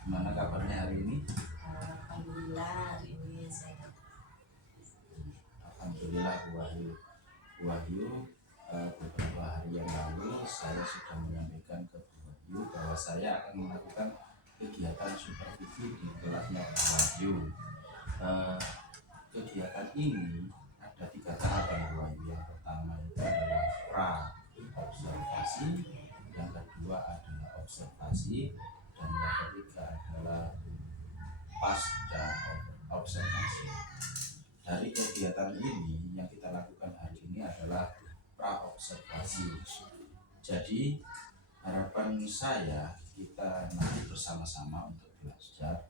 Gimana kabarnya hari ini? Alhamdulillah hari ini sehat. Alhamdulillah Wahyu, beberapa hari yang lalu saya sudah menyampaikan ke Wahyu bahwa saya akan melakukan kegiatan supervisi di kelasnya Wahyu. Kegiatan ini ada 3 tahapan Wahyu. Yang pertama itu adalah pra observasi, yang kedua adalah observasi, dan yang ketiga adalah pasca observasi. Dari kegiatan ini yang kita lakukan hari ini adalah pra observasi. Jadi harapan saya kita nanti bersama-sama untuk belajar,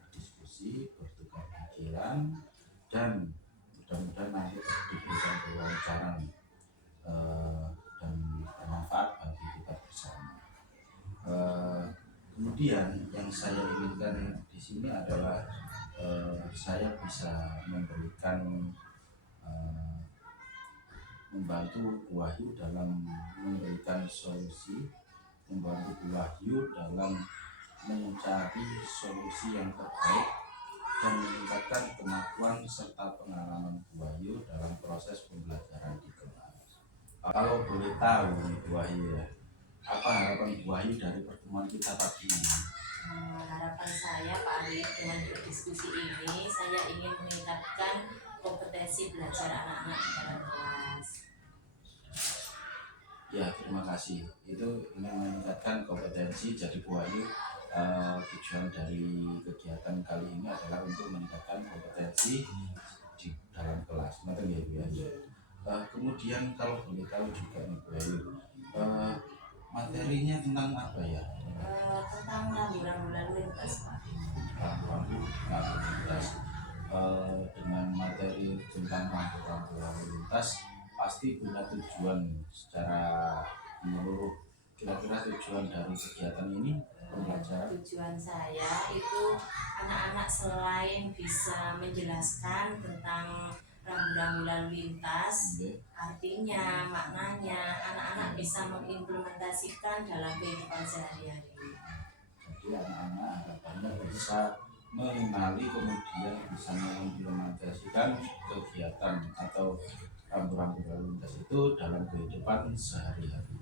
berdiskusi, bertukar pikiran, dan mudah-mudahan nanti diberikan kelancaran dan bermanfaat bagi kita bersama. Kemudian yang saya inginkan di sini adalah saya bisa memberikan membantu Wahyu dalam memberikan solusi, membantu Wahyu dalam mencari solusi yang terbaik dan meningkatkan kemampuan serta pengalaman Wahyu dalam proses pembelajaran di kelas. Kalau boleh tahu nih Wahyu ya, apa harapan Wahyu dari pertemuan kita pagi ini? Harapan saya Pak Arif dengan berdiskusi ini, saya ingin meningkatkan kompetensi belajar anak-anak di dalam kelas. Ya, terima kasih. Itu ingin meningkatkan kompetensi. Jadi Wahyu, tujuan dari kegiatan kali ini adalah untuk meningkatkan kompetensi di dalam kelas. Betul ya, Bu ya? Kemudian kalau boleh tahu juga nih Bu Wahyu, materinya tentang apa ya? Tentang rambu-rambu lalu lintas Pak. Rambu-rambu lalu lintas. Dengan materi tentang rambu-rambu lalu lintas pasti punya tujuan secara menyeluruh. Kira-kira tujuan dari kegiatan ini pembelajaran? Tujuan saya itu anak-anak selain bisa menjelaskan tentang rambu-rambu lalu lintas, artinya, maknanya, anak-anak bisa mengimplementasikan dalam kehidupan sehari-hari. Jadi anak-anak harapannya bisa mengenali kemudian bisa mengimplementasikan kegiatan atau rambu-rambu lalu lintas itu dalam kehidupan sehari-hari.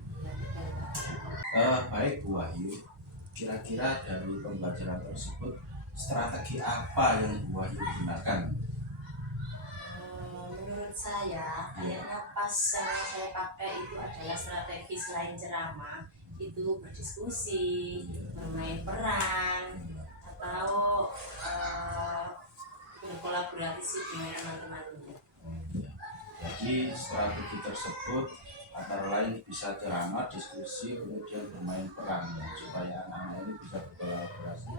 Baik Bu Wahyu, kira-kira dari pembelajaran tersebut strategi apa yang Bu Wahyu gunakan? Menurut saya, kayaknya pas yang saya pakai itu adalah strategi selain ceramah, itu berdiskusi, bermain peran, atau berkolaborasi dengan teman-temannya. Jadi strategi tersebut antara lain bisa ceramah, diskusi, kemudian bermain peran ya, supaya anak-anak ini bisa berkolaborasi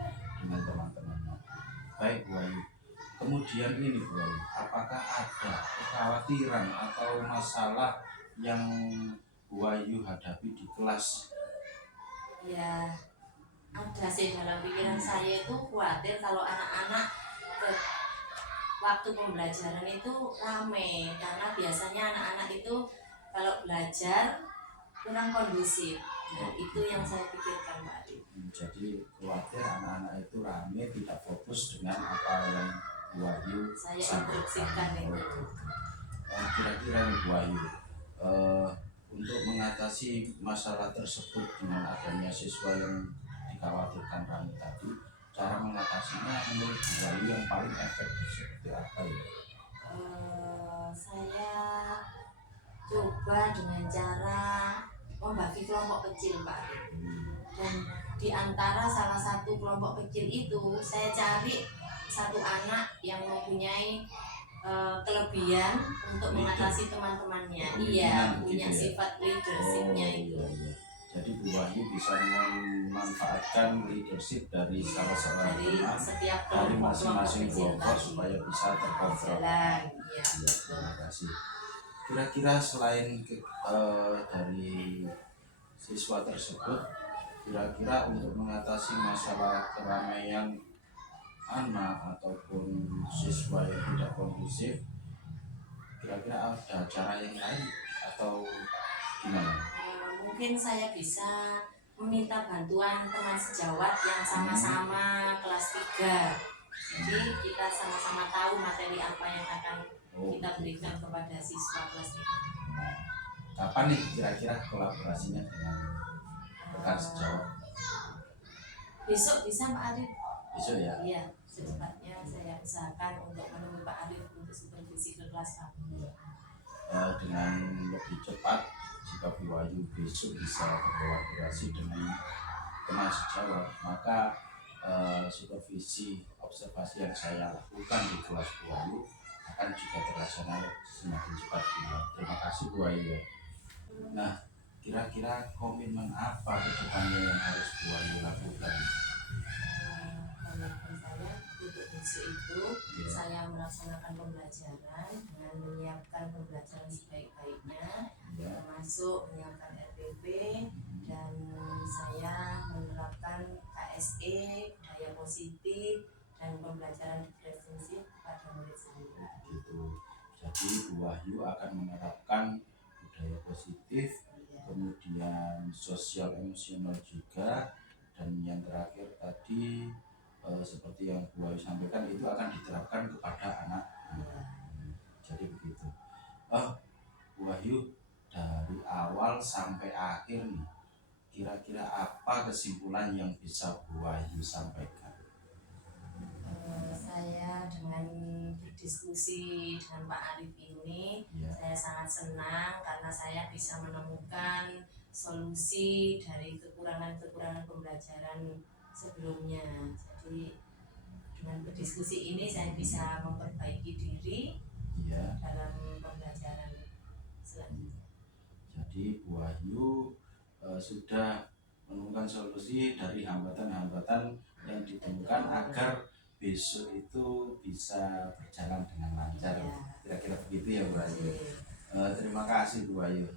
dengan teman-temannya. Baik Bu Wahyu, kemudian ini Bu Wahyu, apakah ada kekhawatiran atau masalah yang Bu Wahyu hadapi di kelas? Ya, ada sih dalam pikiran saya itu khawatir kalau anak-anak waktu pembelajaran itu rame, karena biasanya anak-anak itu kalau belajar kurang kondusif. Nah, itu yang saya pikirkan Pak Arif. Jadi khawatir anak-anak itu rame, tidak fokus dengan apa yang Bu Wahyu saya instruksikan itu. Kira-kira Bu Wahyu, untuk mengatasi masalah tersebut dengan adanya siswa yang dikhawatirkan rame tadi, cara mengatasinya menurut Bu Wahyu yang paling efektif seperti apa ya? Saya coba dengan cara membagi kelompok kecil Pak Arif. Dan di antara salah satu kelompok kecil itu saya cari satu anak yang mempunyai kelebihan untuk mengatasi teman-temannya. Iya, punya sifat leadershipnya itu. Iya. Jadi Bu Wahyu bisa memanfaatkan leadership dari salah seorang teman dari masing-masing kelompok supaya bisa terkontrol. Iya. Terima kasih. Kira-kira selain dari siswa tersebut, kira-kira untuk mengatasi masalah keramaian anak ataupun siswa yang tidak kondusif, kira-kira ada cara yang lain atau gimana? Mungkin saya bisa meminta bantuan teman sejawat yang sama-sama kelas 3. Jadi kita sama-sama tahu materi apa yang akan kita berikan kepada siswa kelas 3. Kapan nih kira-kira kolaborasinya dengan rekan sejawat? Besok bisa Pak Arif? Besok ya? Iya, secepatnya saya usahakan untuk menemui Pak Arif untuk supervisi ke kelas kami. Dengan lebih cepat jika Bu Wahyu besok bisa berkolaborasi dengan teman sejawat, maka supervisi observasi yang saya lakukan di kelas Bu Wahyu akan juga terlaksana semakin cepat. Terima kasih Bu Wahyu. Nah, kira-kira komitmen apa ke depannya yang harus Bu Wahyu lakukan? Komitmen saya untuk besok itu saya melaksanakan pembelajaran dengan menyiapkan pembelajaran sebaik-baiknya, termasuk menyiapkan RPP, dan saya menerapkan KSE, budaya positif, dan pembelajaran diferensiasi kepada murid saya. Jadi Bu Wahyu akan menerapkan budaya positif, kemudian sosial emosional juga, dan yang terakhir tadi seperti yang Bu Wahyu sampaikan itu akan diterapkan kepada anak. Jadi begitu. Bu Wahyu, dari awal sampai akhir nih, kira-kira apa kesimpulan yang bisa Bu Wahyu sampaikan? Saya dengan berdiskusi dengan Pak Arif ini, saya sangat senang karena saya bisa menemukan solusi dari kekurangan-kekurangan pembelajaran sebelumnya. Jadi dengan berdiskusi ini saya bisa memperbaiki diri dalam pembelajaran selanjutnya. Jadi Bu Wahyu sudah menemukan solusi dari hambatan-hambatan yang ditemukan agar besok itu bisa berjalan dengan lancar. Kira-kira begitu ya Bu Wahyu. Terima kasih Bu Wahyu.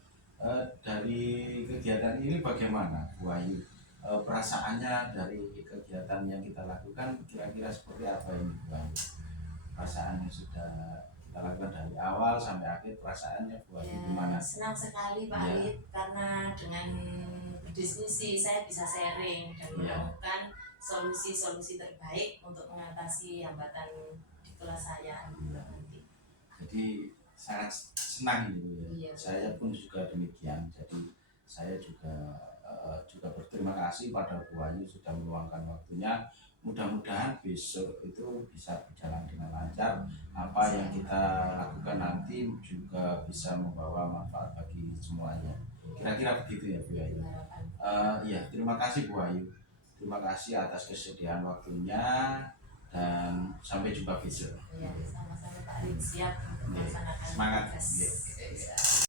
Dari kegiatan ini bagaimana Bu Wahyu? Perasaannya dari kegiatan yang kita lakukan kira-kira seperti apa ini Bu Wahyu? Perasaannya sudah kita lakukan dari awal sampai akhir, perasaannya Bu Wahyu gimana? Senang sekali Pak Arif, karena dengan berdiskusi saya bisa sharing dan menemukan solusi-solusi terbaik untuk mengatasi hambatan di kelas saya nanti. Jadi sangat senang gitu ya. Saya pun juga demikian. Jadi saya juga berterima kasih pada Bu Wahyu sudah meluangkan waktunya. Mudah-mudahan besok itu bisa berjalan dengan lancar. Apa yang kita lakukan nanti juga bisa membawa manfaat bagi semuanya. Kira-kira begitu ya Bu Wahyu. Ya, terima kasih Bu Wahyu. Terima kasih atas kesediaan waktunya dan sampai jumpa besok. Ya, sama-sama Pak Arif, siap melaksanakan semangat. tugas.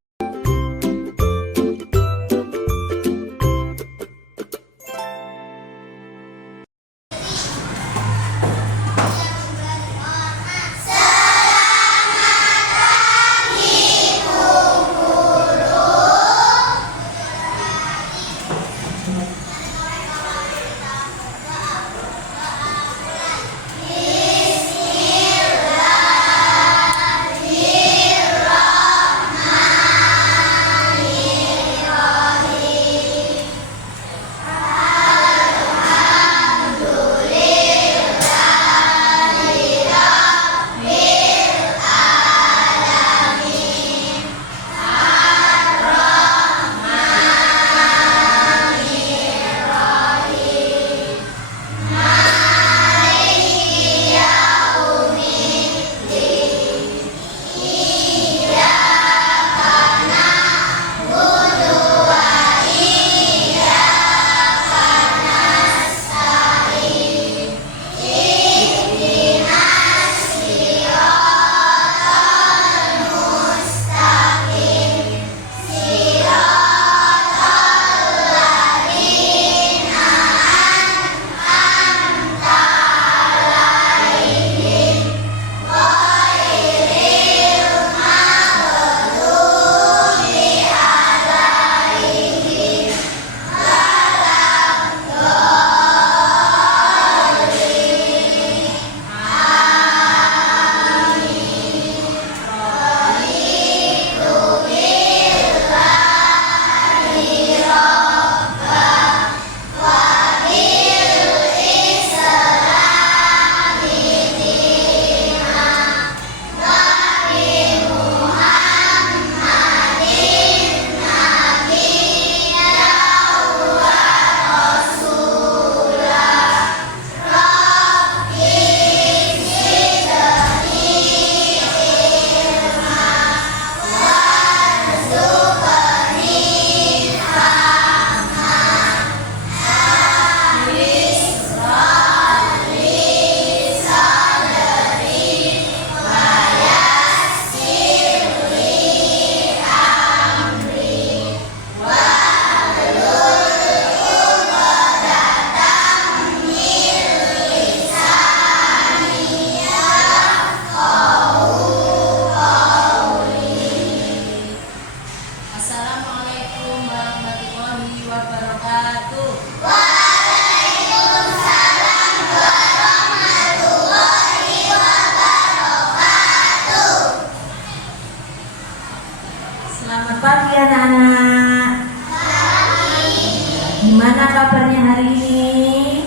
Selamat pagi anak-anak. Gimana kabarnya hari ini?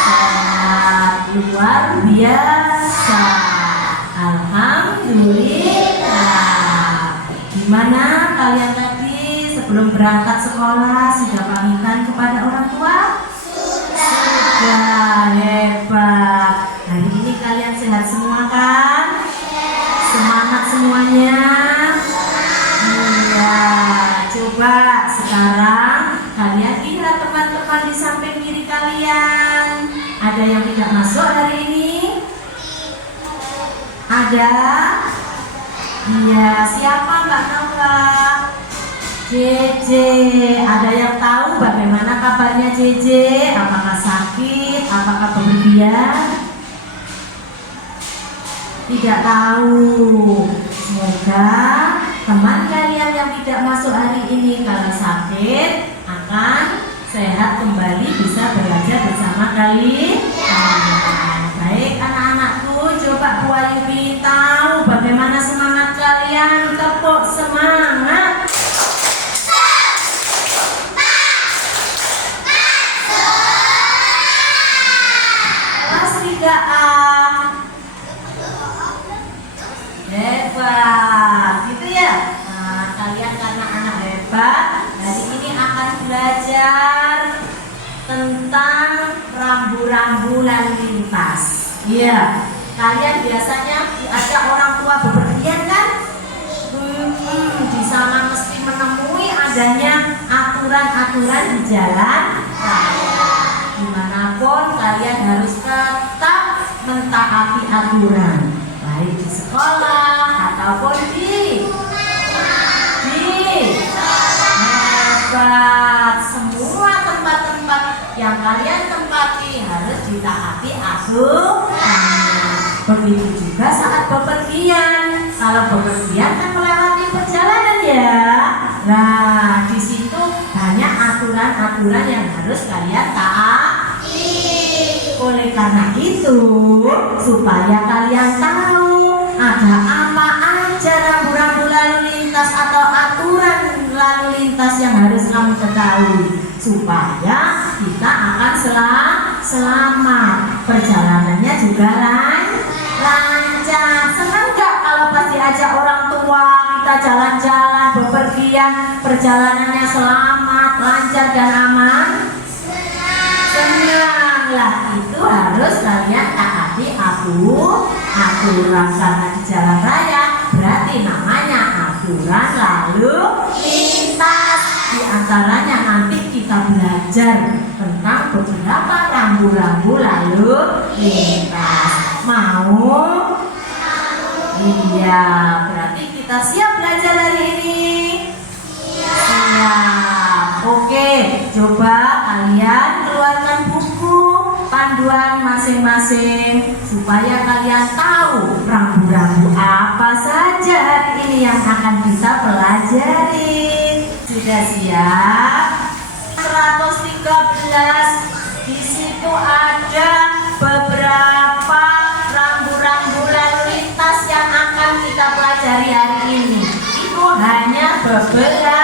Sehat luar biasa. Alhamdulillah. Gimana kalian tadi sebelum berangkat sekolah sudah pamitan kepada orang tua? Sudah, hebat. Hari ini kalian sehat semua kan? Semangat semuanya. Iya, coba sekarang kalian lihat teman-teman di samping kiri kalian. Ada yang tidak masuk hari ini? Ada? Iya, siapa nggak tahu lah? JJ, ada yang tahu bagaimana kabarnya JJ? Apakah sakit? Apakah bepergian? Tidak tahu. Semoga teman kalian yang tidak masuk hari ini kalau sakit akan sehat kembali, bisa belajar bersama kalian. Baik anak-anakku, coba Bu Ayubi tahu bagaimana semangat kalian. Tepuk semangat. Kelas 3A. Hebat, gitu ya. Nah, kalian karena anak hebat, hari ini akan belajar tentang rambu-rambu lalu lintas. Iya, kalian biasanya ada orang tua bepergian kan? Di sana mesti menemui adanya aturan-aturan di jalan raya. Dimanapun kalian harus tetap mentaati aturan, baik di sekolah ataupun di hebat. Semua tempat-tempat yang kalian tempati harus ditaati aturan. Begitu juga saat bepergian. Kalau bepergian kan melewati perjalanan ya. Nah, di situ banyak aturan-aturan yang harus kalian taati. Oleh karena itu, supaya kalian tahu ada apa aja rambu-rambu lalu lintas atau aturan lalu lintas yang harus kamu ketahui, supaya kita akan selamat, perjalanannya juga lancar. Senang gak kalau pas diajak orang tua kita jalan-jalan bepergian, perjalanannya selamat, lancar dan aman? Senanglah, itu harus kalian taati aturan, karena di jalan raya berarti namanya aturan lalu lintas. Di antaranya nanti kita belajar tentang beberapa rambu-rambu lalu lintas. Mau? Iya, berarti kita siap belajar hari ini? Siap. Oke, coba kalian keluarkan buku panduan masing-masing supaya kalian tahu rambu-rambu apa saja hari ini yang akan kita pelajari. Sudah siap? 113. Di situ ada beberapa rambu-rambu lalu lintas yang akan kita pelajari hari ini. Itu hanya beberapa.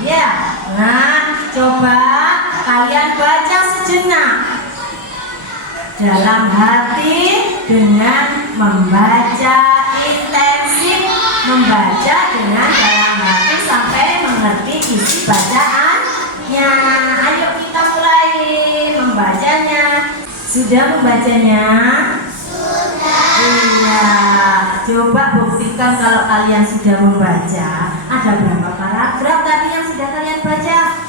Ya, nah coba kalian baca sejenak dalam hati dengan membaca intensif, membaca dengan dalam hati sampai mengerti isi bacaannya. Ayo kita mulai membacanya. Sudah membacanya? Iya. Coba buktikan kalau kalian sudah membaca. Ada berapa paragraf tadi yang sudah kalian baca?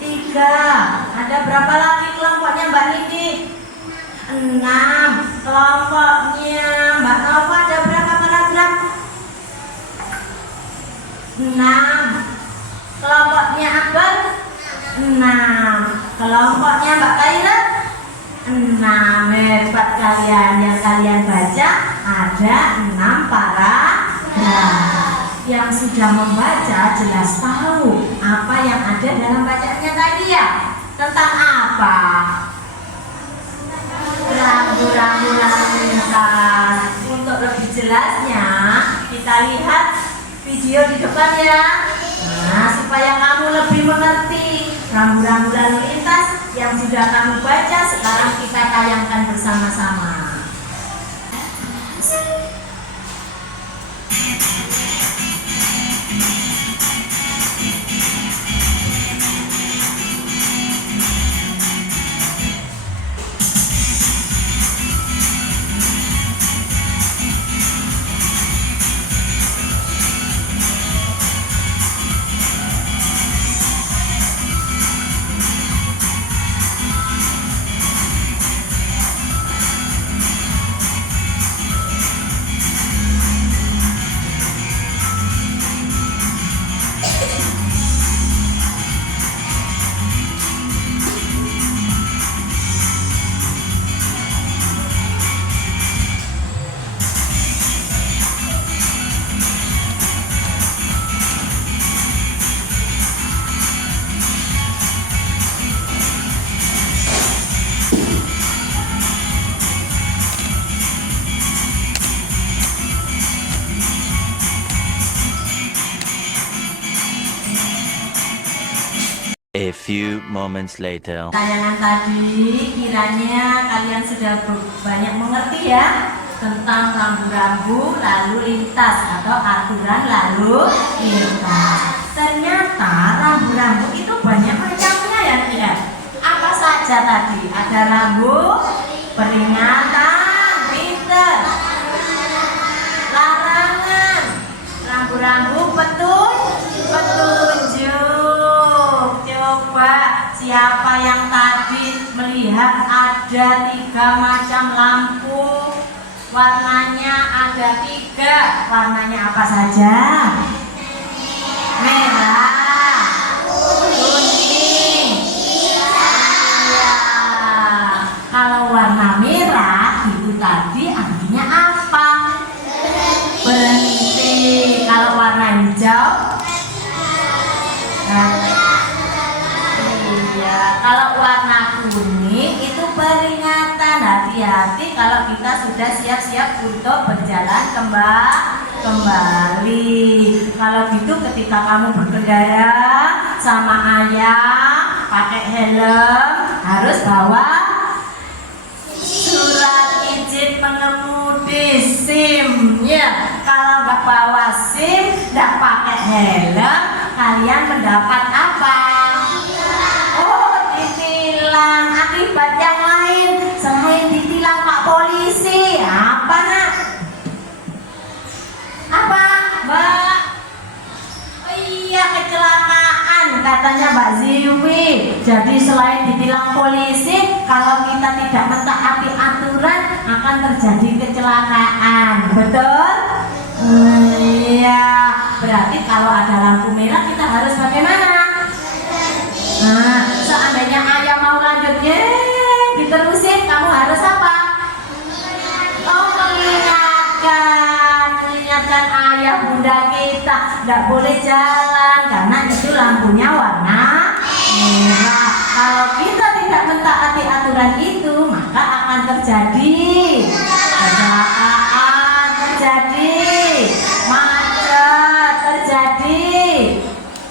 3. Ada berapa lagi kelompoknya Mbak Nidi? 6. Kelompoknya Mbak Nova ada berapa paragraf? 6. Kelompoknya Akbar? 6. Kelompoknya Mbak Kaira? 6. Hebat kalian. Yang kalian baca ada 6 paragraf. Yang sudah membaca jelas tahu apa yang ada dalam bacaannya tadi ya. Tentang apa? Rambu-rambu lalu lintas. Untuk jelasnya, kita lihat video di depan ya. Nah, supaya kamu lebih mengerti rambu-rambu lalu lintas yang sudah kamu baca, sekarang kita tayangkan bersama-sama. A few moments later. Tayangan tadi kiranya kalian sudah banyak mengerti ya tentang rambu-rambu lalu lintas atau aturan lalu lintas. Ternyata rambu-rambu itu banyak macamnya ya, tidak? Apa saja tadi? Ada rambu peringatan, pinter, larangan, rambu-rambu petunjuk. Coba siapa yang tadi melihat ada 3 macam lampu, warnanya ada 3, warnanya apa saja? Merah, kuning, ya. Kalau warna merah itu tadi artinya apa? Berhenti. Kalau warna hijau, iya. Kalau warna kuning itu peringatan, hati-hati kalau kita sudah siap-siap untuk berjalan kembali. Kalau gitu ketika kamu berkendara sama ayah pakai helm, harus bawa surat izin mengemudi, SIM ya. Kalau nggak bawa SIM, nggak pakai helm, kalian mendapat apa? Oh, ditilang. Akibat yang lain selain ditilang Pak Polisi, apa nak? Apa, Mbak? Oh iya, kecelakaan katanya Mbak Ziwi. Jadi selain ditilang polisi, kalau kita tidak mentaati aturan akan terjadi kecelakaan. Betul? Iya. Berarti kalau ada lampu merah kita harus bagaimana? Nah, seandainya ayah mau lanjutnya diterusin, kamu harus apa? Oh, mengingatkan ayah bunda kita tidak boleh jalan karena itu lampunya warna merah. Kalau kita tidak mentaati aturan itu, maka akan terjadi kecelakaan, terjadi macet, terjadi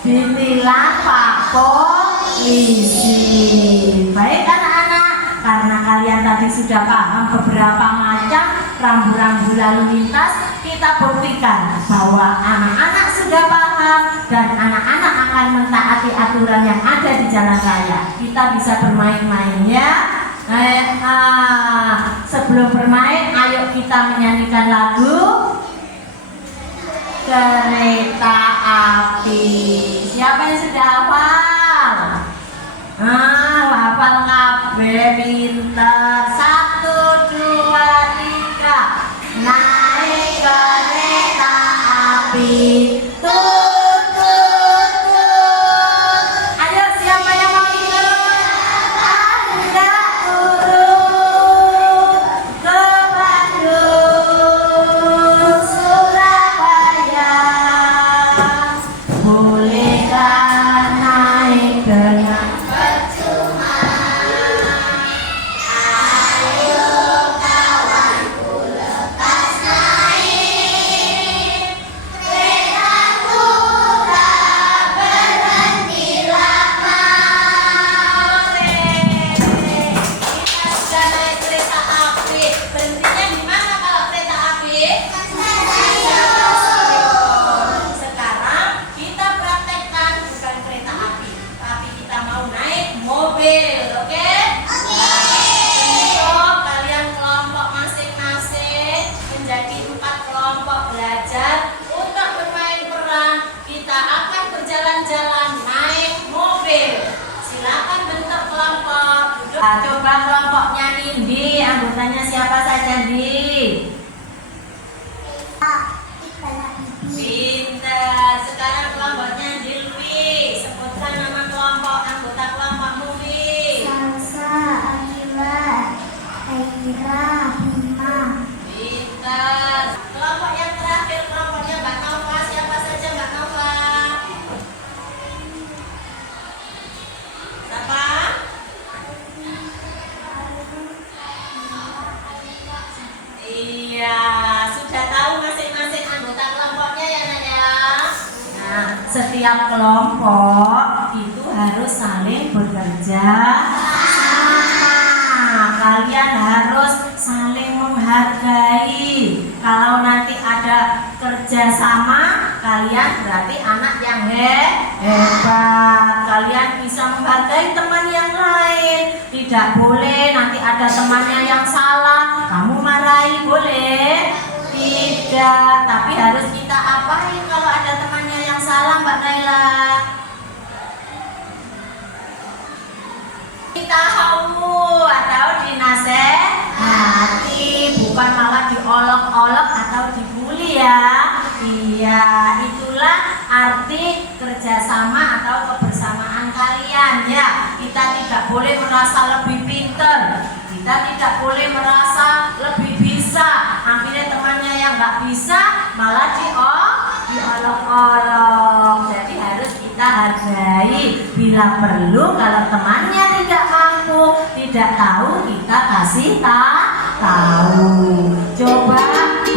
ditilang Pak Polisi. Baik anak-anak, karena kalian tadi sudah paham beberapa macam rambu-rambu lalu lintas, kita buktikan bahwa anak-anak sudah paham dan anak-anak akan mentaati aturan yang ada di jalan raya. Kita bisa bermain-main ya. Sebelum bermain, ayo kita menyanyikan lagu Kereta Api. Siapa yang sudah hafal? Hafal kabeh pinter. 1, 2, 3. Naik kereta api. Tut, tut, tut. Ayo siapa yang mau ikut? Anda turun ke Bandung, Surabaya. Bolehkah naik dengan percuma? Ayo kawanku lepas naik kelompokannya siapa saja, Di? Pintar. Sekarang kelompoknya Dilwi. Sebutkan nama kelompok anggota kelompokmu, Wi. Salsa, Akila, Aira, Bima. Pintar. Kelompok yang terakhir kelompoknya Mbak Nova. Siapa saja Mbak Nova? Siapa? Iya, sudah tahu masing-masing anggota kelompoknya ya, Nak ya. Nah, setiap kelompok itu harus saling bekerja sama. Kalian harus saling menghargai. Kalau nanti ada kerja sama, kalian berarti anak yang hebat. Kalian bisa menghargai teman yang lain. Tidak boleh nanti ada temannya yang salah, kamu marahi, boleh? Tidak. Tapi harus kita apain kalau ada temannya yang salah, Mbak Naila? Kita tahu atau dinasehati, bukan malah diolok-olok atau dibully ya. Iya, itulah arti kerjasama atau kebersamaan kalian ya. Kita tidak boleh merasa lebih pintar, kita tidak boleh merasa lebih bisa. Akhirnya temannya yang nggak bisa malah diolok-olok. Jadi harus kita hargai. Bila perlu, kalau temannya tidak mampu, tidak tahu, kita kasih tahu. Coba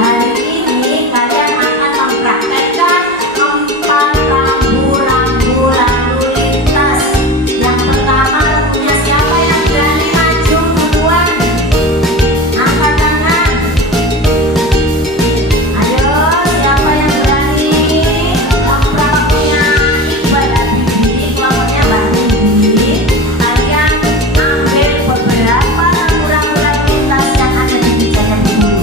hari ini kalian akan mempraktekkan 4 rambu-rambu lalu lintas. Yang pertama, punya siapa yang berani maju duluan? Angkat tangan. Ayo, siapa yang berani? Kelompoknya Iqbal Habibie, kelompoknya Mbak Bibi. Kalian ambil beberapa rambu-rambu lalu lintas yang ada di meja yang dulu.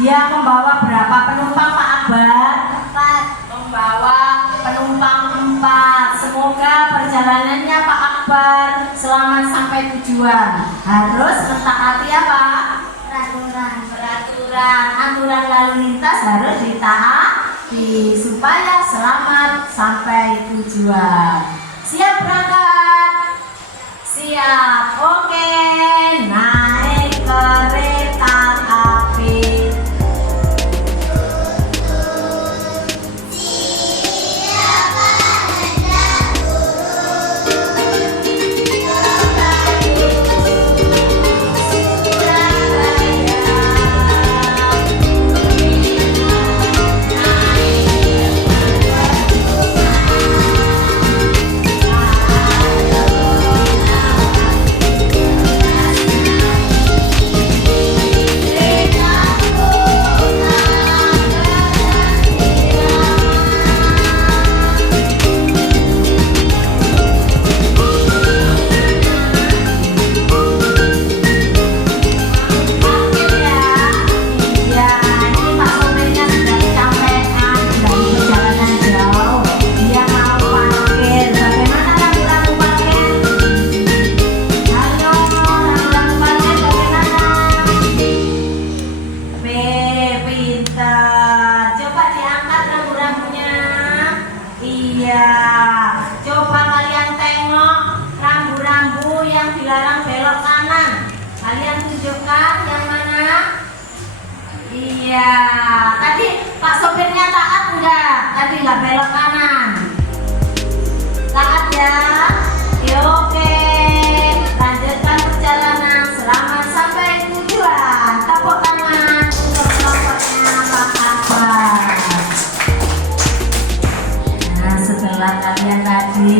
Dia membawa berapa penumpang Pak Akbar? 4. Membawa penumpang 4. Semoga perjalanannya Pak Akbar selamat sampai tujuan. Harus mentaati apa? Peraturan aturan lalu lintas harus ditaati supaya selamat sampai tujuan. Siap berangkat? Siap. Oke, naik kereta api. Dilarang belok kanan. Kalian tunjukkan yang mana? Iya. Tadi Pak sopirnya taat enggak? Tadi nggak belok kanan. Taat ya. Ya, oke. Lanjutkan perjalanan. Selamat sampai tujuan. Tepuk tangan untuk kelompoknya Pak Akbar. Nah, setelah kalian tadi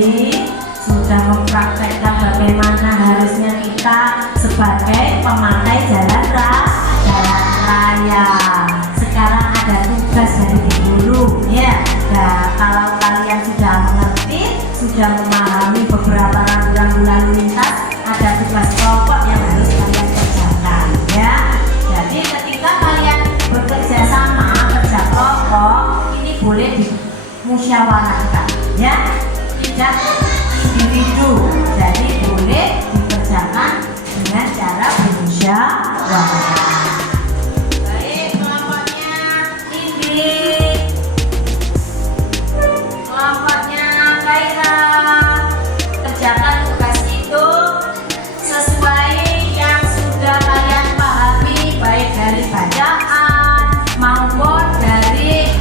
sudah mempraktekkan bagaimana harusnya kita sebagai pemakai jalan raya. Sekarang ada tugas dari guru ya. Nah, kalau kalian sudah mengerti, sudah memahami beberapa rambu-rambu lalu lintas, ada tugas kelompok yang harus kalian kerjakan ya. Jadi ketika kalian bekerja sama kerja kelompok, ini boleh dimusyawarahkan ya. Tidak individu, jadi boleh dikerjakan dengan cara bermusyawarah. Baik, kelompoknya Indi, kelompoknya Kaira, kerjakan tugas itu sesuai yang sudah kalian pahami, baik dari bacaan maupun dari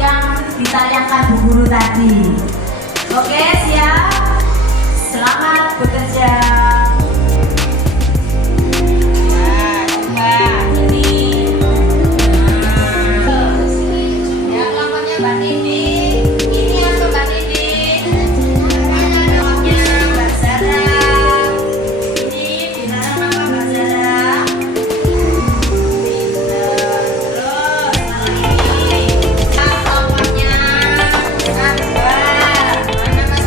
yang ditayangkan Bu Guru tadi. Oke, siap? Selamat bekerja. Ya, kelompoknya Mbak Nini. Ini yang ke Mbak Nini. Kelompoknya Mbak Zara. Ini dilarang apa Mbak Zara? Terus, ini kelompoknya Akbar. Mana Mas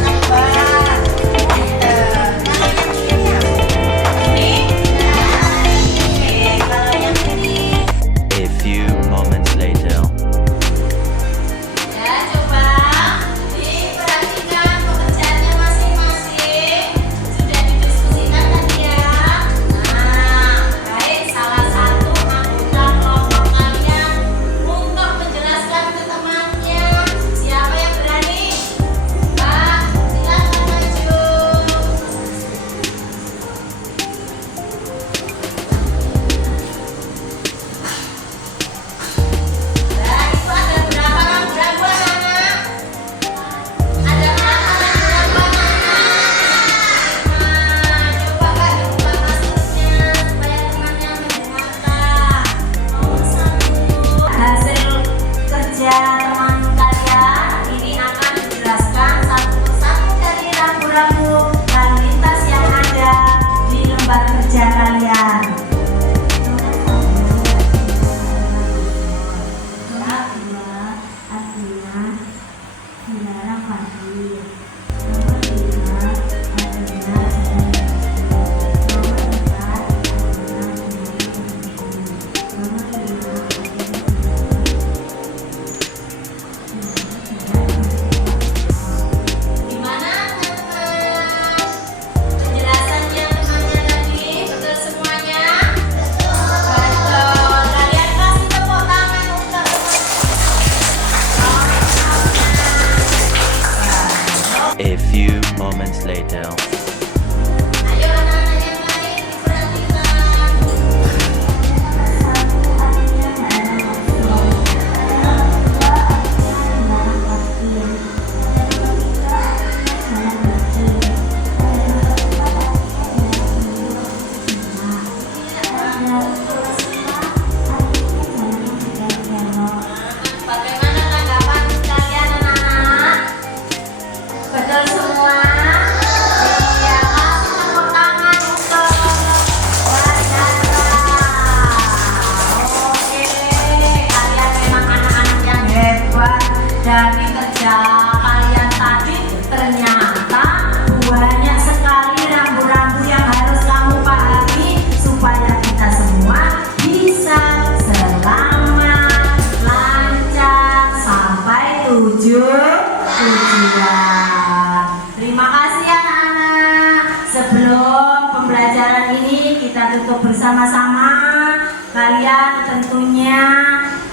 kalian tentunya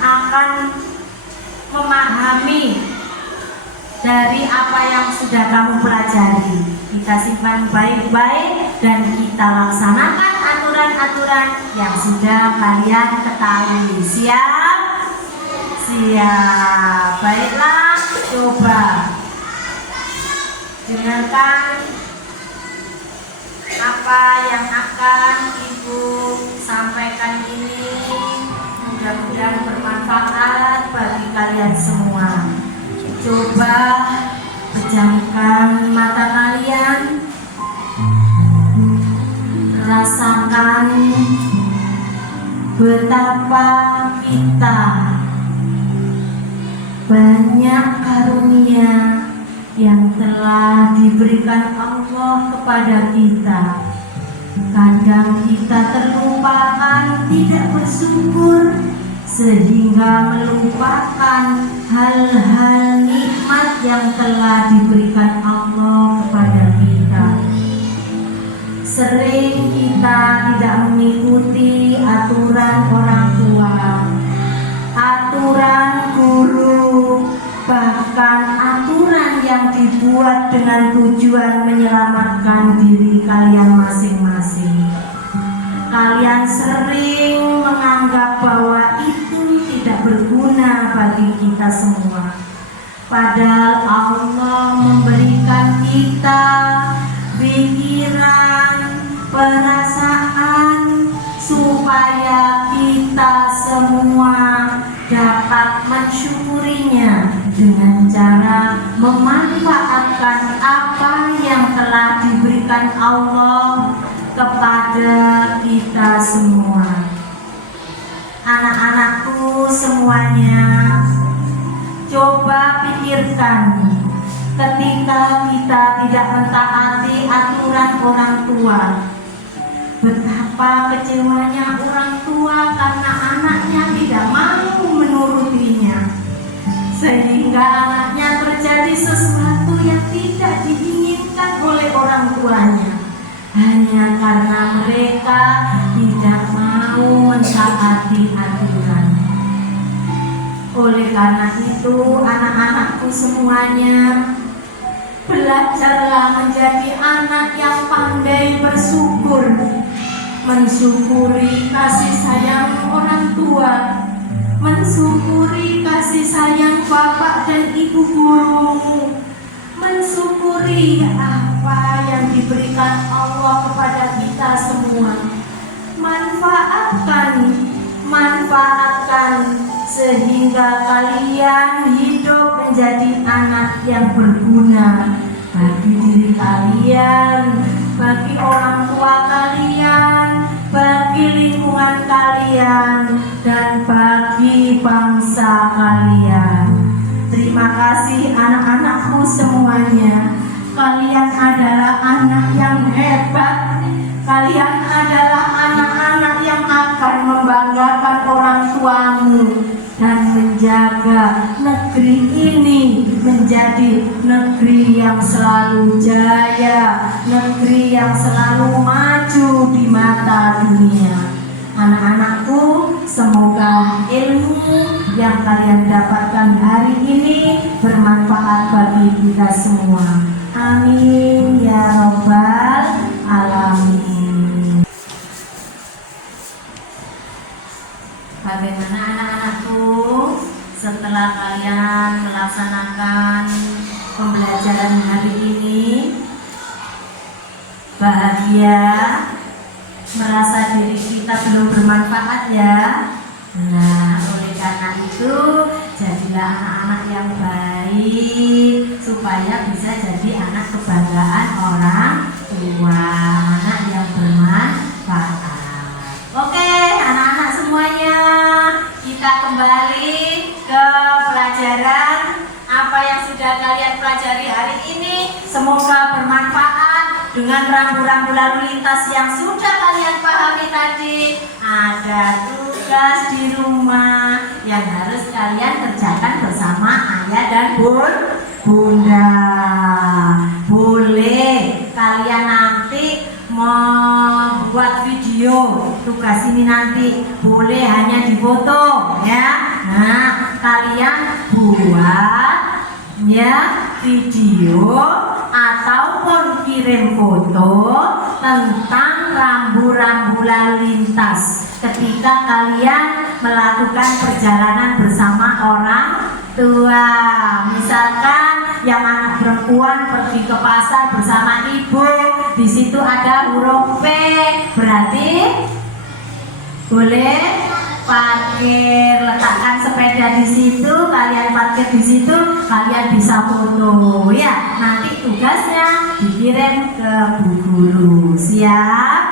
akan memahami dari apa yang sudah kamu pelajari. Kita simpan baik-baik dan kita laksanakan aturan-aturan yang sudah kalian ketahui. Siap? Siap. Baiklah, coba dengarkan apa yang akan Ibu sampaikan ini. Mudah-mudahan bermanfaat bagi kalian semua. Coba pejamkan mata kalian, rasakan betapa kita banyak karunia yang telah diberikan Allah kepada kita. Kadang kita terlupakan, tidak bersyukur, sehingga melupakan hal-hal nikmat yang telah diberikan Allah kepada kita. Sering kita tidak mengikuti aturan orang tua, aturan guru, bahkan aturan yang dibuat dengan tujuan menyelamatkan diri kalian masing-masing. Kalian sering menganggap bahwa itu tidak berguna bagi kita semua. Padahal Allah memberikan kita pikiran, perasaan supaya kita semua dapat mensyukurinya dengan cara memanfaatkan apa yang telah diberikan Allah kepada kita semua. Anak-anakku semuanya, coba pikirkan ketika kita tidak mentaati aturan orang tua, betapa kecewanya orang tua karena anaknya tidak mau menurutinya, sehingga anaknya terjadi sesuatu yang tidak diinginkan oleh orang tuanya, hanya karena mereka tidak mau mentaati aturan. Oleh karena itu, anak-anakku semuanya, belajarlah menjadi anak yang pandai bersyukur, mensyukuri kasih sayang orang tua, mensyukuri kasih sayang bapak dan ibu gurumu, mensyukuri apa yang diberikan Allah kepada kita semua. Manfaatkan sehingga kalian hidup menjadi anak yang berguna bagi diri kalian, bagi orang tua kalian, bagi lingkungan kalian, dan bagi bangsa kalian. Terima kasih anak-anakku semuanya. Kalian adalah anak yang hebat. Kalian adalah anak-anak yang akan membanggakan orang tuamu dan menjaga negeri ini menjadi negeri yang selalu jaya, negeri yang selalu maju di mata dunia. Anak-anakku, semoga ilmu yang kalian dapatkan hari ini bermanfaat bagi kita semua. Amin ya robbal alamin. Bagaimana anak-anakku, setelah kalian melaksanakan pembelajaran hari ini? Bahagia? Merasa diri kita belum bermanfaat ya? Nah, oleh karena itu jadilah anak-anak yang baik supaya bisa jadi anak kebanggaan orang tua, anak yang bermanfaat. Oke, anak-anak semuanya, kita kembali ke pelajaran. Apa yang sudah kalian pelajari hari ini semoga bermanfaat dengan rambu-rambu lalu lintas yang sudah kalian pahami tadi. Ada tugas di rumah yang harus kalian kerjakan bersama ayah dan bunda. Boleh kalian nanti membuat video tugas ini nanti boleh hanya difoto ya. Nah, kalian buat ya video ataupun kirim foto tentang rambu-rambu lalu lintas ketika kalian melakukan perjalanan bersama orang tua. Misalkan yang anak perempuan pergi ke pasar bersama ibu, di situ ada huruf P, berarti boleh parkir, letakkan sepeda di situ, kalian parkir di situ, kalian bisa foto ya. Nanti tugasnya dikirim ke Bu Guru. Siap?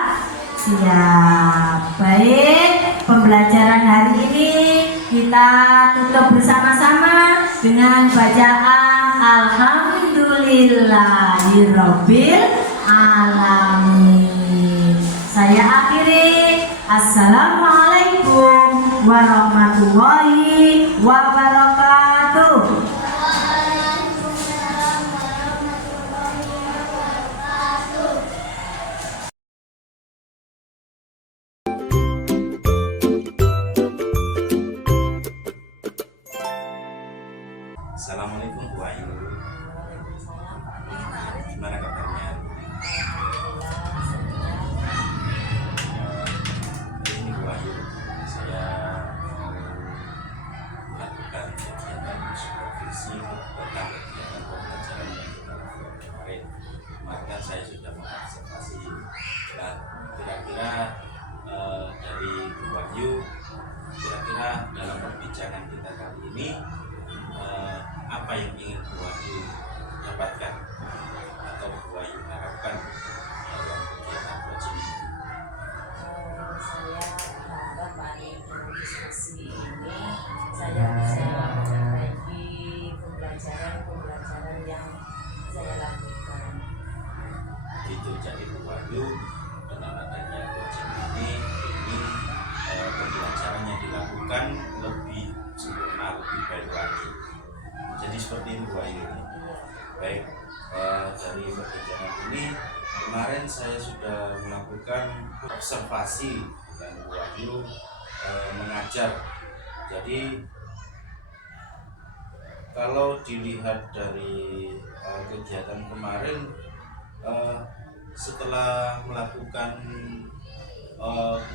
Siap. Baik, pembelajaran hari ini kita tutup bersama-sama dengan bacaan Alhamdulillahirabbil alamin. Saya akhiri. Assalamualaikum warahmatullahi wabarakatuh. Assalamualaikum Bu Ayu. Gimana kabarnya? Ini Bu Ayu, saya melakukan kegiatan supervisi tentang kegiatan pembelajaran yang kita lakukan kemarin. Kemarin kan saya sudah mengobservasi. Nah, kira-kira dari Bu Ayu, kira-kira dalam perbincangan kita kali ini apa yang ingin Bu Ayu dapatkan atau Bu Ayu harapkan dalam kegiatan coaching ini? Saya berharap dari diskusi ini saya bisa memperbaiki pembelajaran yang saya lakukan. Itu jadi Bu Ayu dengan adanya coaching ini pembelajaran yang dilakukan lebih sempurna, lebih baik lagi. Jadi seperti itu Bu Ayu. Baik, dari perbincangan ini kemarin saya sudah melakukan observasi dan Bu Ayu mengajar. Jadi kalau dilihat dari kegiatan kemarin, setelah melakukan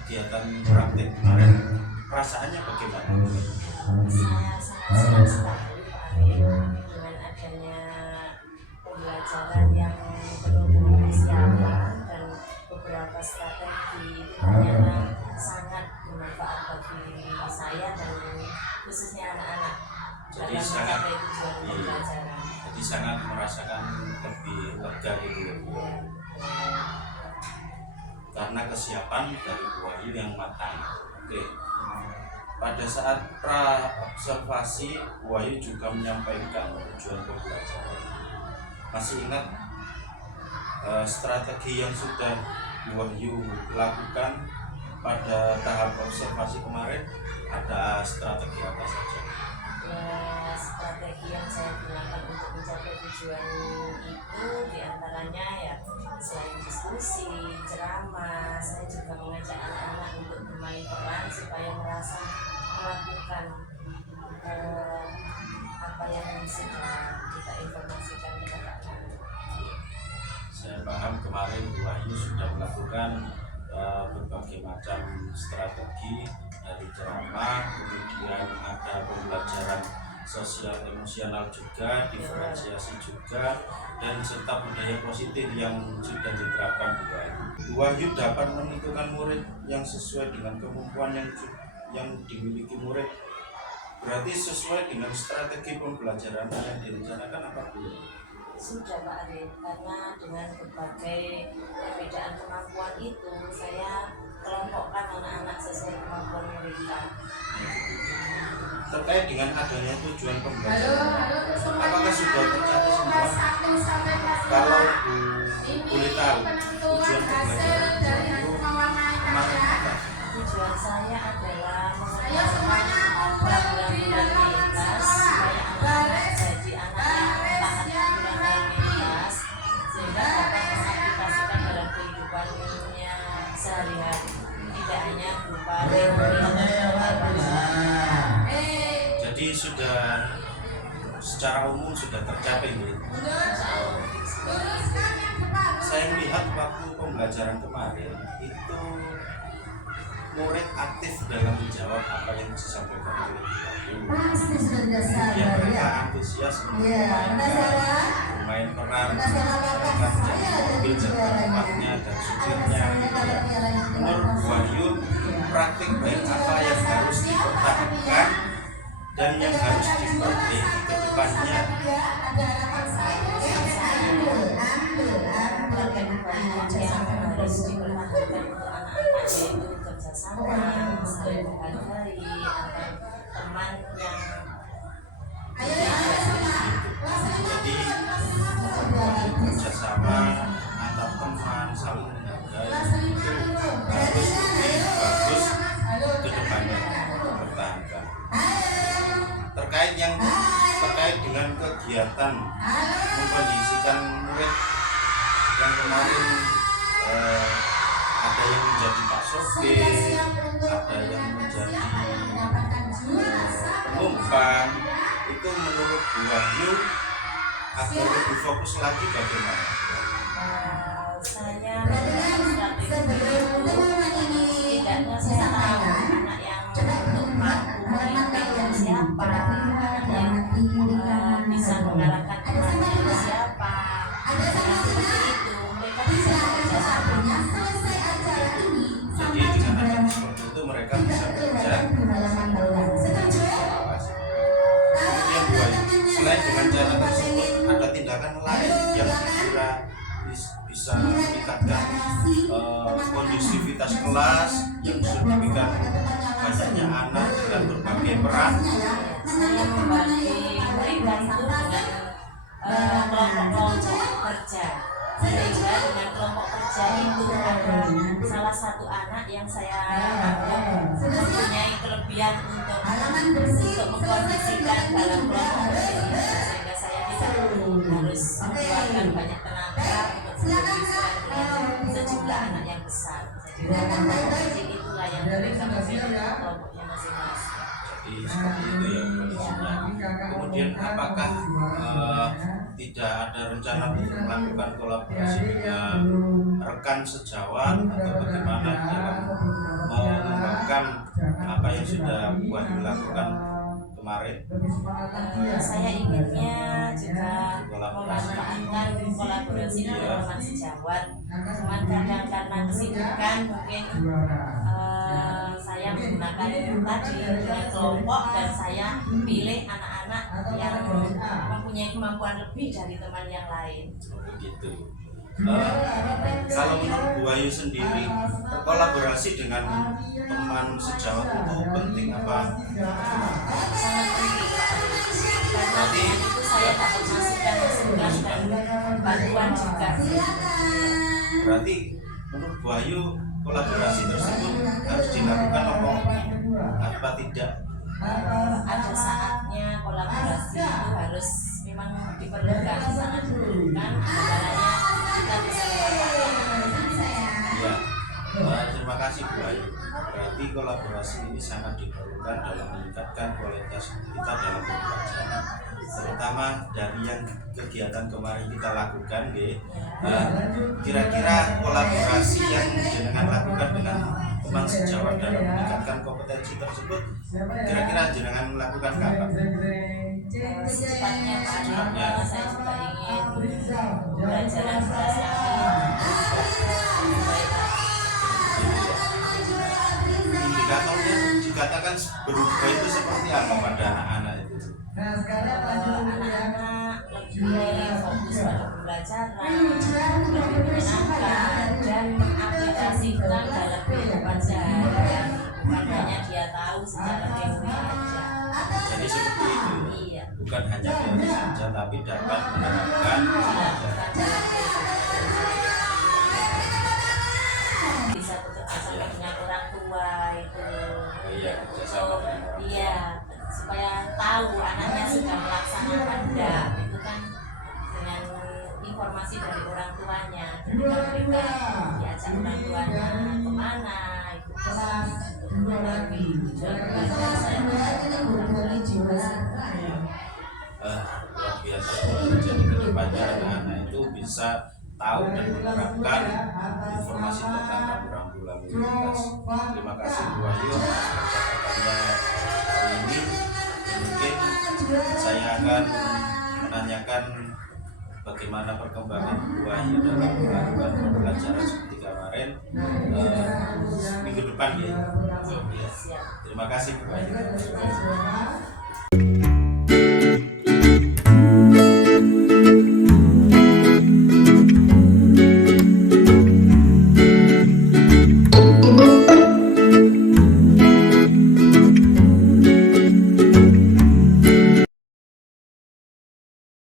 kegiatan praktek kemarin, perasaannya bagaimana? Saya sangat senang sekali Pak Ari dengan adanya pembelajaran yang penuh dengan persiapan dan beberapa strategi itu ternyata sangat bermanfaat bagi saya dan khususnya anak-anak Jadi dalam sangat mencapai tujuan pembelajaran. Jadi sangat merasakan lebih lega gitu ya Bu. Karena kesiapan dari Bu Ayu yang matang. Oke. Pada saat pra-observasi, Bu Ayu juga menyampaikan tujuan pembelajaran. Masih ingat strategi yang sudah Bu Ayu lakukan pada tahap observasi kemarin? Ada strategi apa saja? Ya, strategi yang saya gunakan untuk mencapai tujuan itu diantaranya ya selain diskusi, ceramah, saya juga mengajak anak-anak untuk bermain peran supaya merasa melakukan apa yang sudah kita informasikan kepada anak. Saya paham kemarin Bu Ayu sudah melakukan berbagai macam strategi dari ceramah, kemudian ada pembelajaran sosial emosional juga, diferensiasi juga, dan serta budaya positif yang sudah diterapkan Bu Ayu. Bu Ayu dapat menentukan murid yang sesuai dengan kemampuan yang dimiliki murid. Berarti sesuai dengan strategi pembelajaran yang direncanakan apa Bu? Sudah Pak Arif, karena dengan berbagai perbedaan kemampuan itu saya kelompokkan anak-anak sesuai kemampuan mereka. Terkait dengan adanya tujuan pembelajaran, apakah sudah tercatat semua? Kalau boleh tahu tujuan pembelajaran itu kemarin apa? Tujuan saya adalah mengenalkan program lalu lintas supaya anak-anak jadi anak yang taat aturan lalu lintas sehingga dapat mengaplikasikan dalam kehidupannya sehari-hari. Tidak hanya sudah secara umum sudah tercapai gitu. Saya melihat waktu pembelajaran kemarin itu murid aktif dalam menjawab apa yang disampaikan oleh guru. Ya, mereka antusias untuk bermain peran, mereka menjadi mobil dan tempatnya dan supirnya. Menurut Bu Wahyu, praktik baik apa yang harus dipertahankan dan yang harus diperbaiki ke depannya? Yang harus dipertahankan untuk anak-anak yaitu kerjasama, saling menghargai, antar teman yang Jadi kerjasama antar teman, saling menghargai itu harus lebih bagus ke depannya dipertahankan. Terkait dengan kegiatan mengkondisikan murid yang kemarin ada yang menjadi Pak Sobe, ada yang menjadi pengumpan, itu menurut Bu Wahyu agar lebih fokus lagi bagaimana? saya setidaknya saya tahu anak yang untuk mampu memimpin siapa, anak yang bisa mengarahkan temannya siapa. Dengan seperti itu mereka bisa bekerja sama. Jadi dengan adanya seperti itu mereka bisa bekerja. Kemudian Bu Wahyu, selain dengan cara tersebut ada tindakan lain yang kira bisa meningkatkan kondusivitas kelas yang signifikan banyaknya anak dengan berbagai peran. Saya membagi mereka itu dengan kelompok-kelompok kerja, sehingga dengan kelompok kerja itu ada salah satu anak yang saya anggap mempunyai kelebihan untuk mengkondisikan dalam kelompok kerja itu, sehingga saya tidak harus mengeluarkan banyak tenaga untuk mengkondisikan dengan sejumlah anak yang besar. Jadi kelompok kecil itulah yang mereka memiliki kelompoknya masing-masing. Jadi seperti itu ya kondisinya. Kemudian apakah tidak ada rencana untuk melakukan kolaborasi dengan rekan sejawat atau bagaimana dalam mengembangkan apa yang sudah Bu Wahyu lakukan kemarin? Saya inginnya juga memanfaatkan kolaborasi dengan teman sejawat, cuman kadang karena kesibukan mungkin saya menggunakan tadi dengan kelompok dan saya pilih anak-anak yang mempunyai kemampuan lebih dari teman yang lain. Begitu. Kalau menurut Bu Wahyu sendiri, kolaborasi dengan teman sejawat itu penting apa? Sangat penting, karena dengan itu saya dapat masukan dan bantuan juga. Berarti menurut Bu Wahyu kolaborasi tersebut harus dilakukan apa tidak? Ada saatnya kolaborasi itu harus memang diperlukan, sangat diperlukan. Caranya kita bisa Ya, terima kasih Bu Wahyu. Berarti kolaborasi ini sangat diperlukan dalam meningkatkan kualitas kita dalam belajar, terutama dari yang kegiatan kemarin kita lakukan, kira-kira kolaborasi yang jenengan lakukan dengan teman sejawat dalam meningkatkan kompetensi tersebut, kira-kira jenengan melakukan kapan? secepatnya Pak, karena saya juga ingin pembelajaran kelas Indikatornya dikatakan berubah itu seperti apa pada anak-anak itu? anak-anak lebih fokus pada pembelajaran, lebih menyenangkan dan mengaplikasikan dalam kehidupan sehari-hari, bukan hanya dia tahu secara teori aja. Jadi seperti itu. Iya. Bukan hanya teori saja, tapi dapat menerapkan Bisa bekerjasama dengan orang tua itu. Iya, kerjasama dengan orang tua. Iya, supaya tahu anaknya sudah melaksanakan enggak, itu kan dengan informasi dari orang tuanya. Ketika mereka diajak orang tuanya kemana, ikut kelas, berbagi. Saya kolaborasi juga bisa tahu dan menerapkan informasi tentang rambu-rambu lalu lintas. Terima kasih Bu Wahyu atas percakapannya hari ini. Mungkin saya akan menanyakan bagaimana perkembangan Bu Wahyu dalam melakukan pembelajaran seperti kemarin minggu depan ya. Siap. Terima kasih Bu Wahyu.